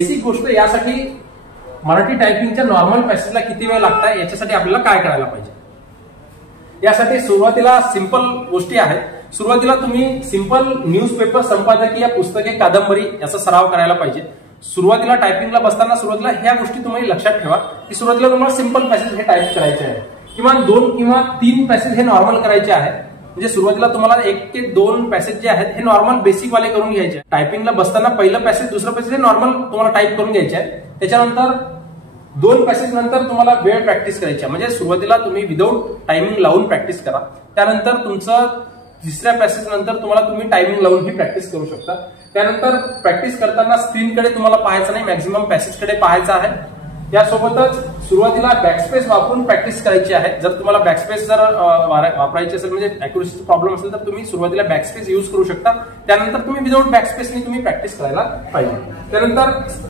Basic गोष्ट यासाठी Marathi टायपिंगच्या normal पॅसेजला किती वेळ लागतात याच्यासाठी आपल्याला काय करायला पाहिजे। यासाठी सुरुवातीला सिंपल गोष्टी आहेत। सुरुवातीला तुम्ही सिंपल न्यूजपेपर, संपादकीय पुस्तके, कादंबरी याचा सराव करायला पाहिजे। सुरुवातीला टायपिंगला बसताना सुरुवातीला ह्या गोष्टी तुम्ही लक्षात ठेवा की सुरुवातीला तुम्हाला सिंपल पॅसेज हे टाईप करायचे आहे, किमान 2 किंवा 3 पॅसेज हे नॉर्मल करायचे आहेत। म्हणजे सुरुवातीला तुम्हाला 1 ते 2 पॅसेज जे आहेत हे नॉर्मल बेसिक वाले करून घ्यायचे। टायपिंगला बसताना पहिलं पॅसेज, दुसरं पॅसेज हे नॉर्मल तुम्हाला टाईप करून घ्यायचे आहे। त्याच्यानंतर 2 पॅसेज नंतर तुम्हाला वेळ प्रॅक्टिस करायची आहे। म्हणजे सुरुवातीला तुम्ही विदाऊट टायमिंग लावून प्रॅक्टिस करा, त्यानंतर तुमचं तिसऱ्या पॅसेज नंतर तुम्ही टायमिंग लावून ही प्रॅक्टिस करू शकता। त्यानंतर प्रॅक्टिस करताना स्क्रीनकडे तुम्हाला पाहायचं नाही, मॅक्झिमम पॅसेजकडे पाहायचं आहे। यासोबतच सुरुवातीला बॅकस्पेस वापरून प्रॅक्टिस करायची आहे। जर तुम्हाला बॅकस्पेस जर वापरायची असेल, म्हणजे अॅक्युरसीचा प्रॉब्लेम असेल, तर तुम्ही सुरुवातीला बॅकस्पेस यूज करू शकता। त्यानंतर तुम्ही विदाऊट बॅकस्पेसने तुम्ही प्रॅक्टिस करायला पाहिजे। त्यानंतर